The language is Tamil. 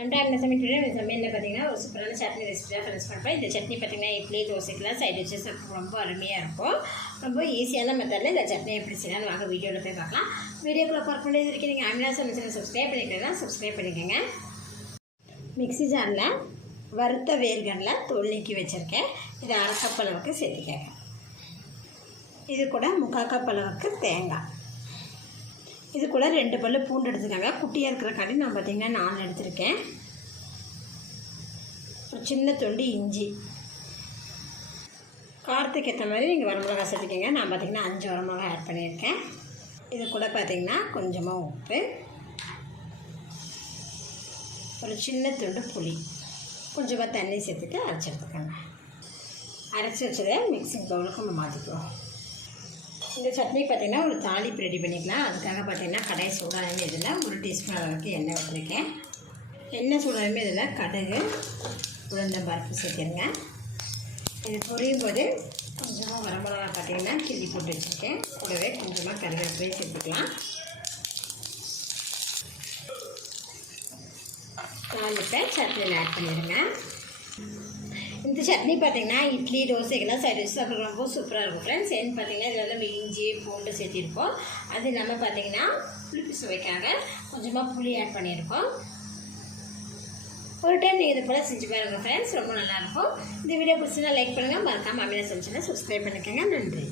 ரெண்டாவது சமையலில் பார்த்தீங்கன்னா ஒரு சூப்பரான சட்னி ரெசிபி தான் ஃப்ரெண்ட்ஸ் பண்ணுறேன். இந்த சட்னி பார்த்தீங்கன்னா இட்லி தோசைக்கெலாம் சைடு வச்சு சாப்பிட்டு ரொம்ப அருமையாக இருக்கும். ரொம்ப ஈஸியான மெத்தடில் இந்த சட்னி எப்படி செய்யலாம் வாங்க வீடியோவில் போய் பார்க்கலாம். வீடியோக்குள்ளே பார்க்க வேண்டியது வரைக்கும் நீங்கள் அமினா சமைச்சல் சப்ஸ்கிரைப் பண்ணிக்கலாம். சப்ஸ்கிரைப் பண்ணிக்கோங்க. மிக்ஸி ஜாரில் வறுத்த வேர்கடலை தோல் நீக்கி வச்சுருக்கேன். இது 1/2 கப் அளவுக்கு சேர்த்துக்கங்க. இது கூட 3/4 கப் அளவுக்கு தேங்காய். இது கூட 2 பல்லு பூண்டு எடுத்துக்காங்க. குட்டியாக இருக்கிறக்காண்டி நான் பார்த்திங்கன்னா 4 எடுத்துருக்கேன். ஒரு சின்ன துண்டு இஞ்சி. காரத்துக்கு ஏற்ற மாதிரி நீங்கள் வரமிளகா சேர்த்துக்கங்க. நான் பார்த்திங்கன்னா 5 வரமிளகா ஆட் பண்ணியிருக்கேன். இது கூட பார்த்திங்கன்னா கொஞ்சமாக உப்பு, ஒரு சின்ன துண்டு புளி, கொஞ்சமாக தண்ணி சேர்த்துட்டு அரைச்சி எடுத்துக்கோங்க. அரைச்சி வச்சதை மிக்சிங் பவுலுக்கு நம்ம மாற்றிக்குவோம். இந்த சட்னி பார்த்திங்கன்னா ஒரு தாளிப்பு ரெடி பண்ணிக்கலாம். அதுக்காக பார்த்திங்கன்னா கடாய் சூடாலுமே இதில் 1 டீஸ்பூன் அளவுக்கு எண்ணெய் ஊற்றிருக்கேன். எண்ணெய் சூடாலுமே இதில் கடுகு உளுந்தம் பருப்பு சேர்த்துருங்க. இது பொரியும் போது கொஞ்சமாக வரமிளகா பார்த்திங்கன்னா கிள்ளி போட்டு வச்சுருக்கேன். கூடவே கொஞ்சமாக கருவேப்பிலையும் சேர்த்துக்கலாம். தாளிப்பை சட்னியில் ஆட் பண்ணிடுங்க. இந்த சட்னி பார்த்திங்கன்னா இட்லி தோசைக்கெல்லாம் சைடு வச்சு சாப்பிட்றது ரொம்ப சூப்பராக இருக்கும் ஃப்ரெண்ட்ஸ். ஏன்னு பார்த்திங்கன்னா இதில் நம்ம இஞ்சி பூண்டு சேர்த்திருப்போம். அது இல்லாமல் பார்த்திங்கன்னா புளிப்பு சுவைக்காக கொஞ்சமாக புளி ஆட் பண்ணியிருக்கோம். ஒரு டைம் நீங்கள் இது போல் செஞ்சு பாருங்கள் ஃப்ரெண்ட்ஸ், ரொம்ப நல்லாயிருக்கும். இந்த வீடியோ பிடிச்சினா லைக் பண்ணுங்கள். மறக்காமல் அமினா சமைச்சலை சப்ஸ்கிரைப் பண்ணிக்கோங்க. நன்றி.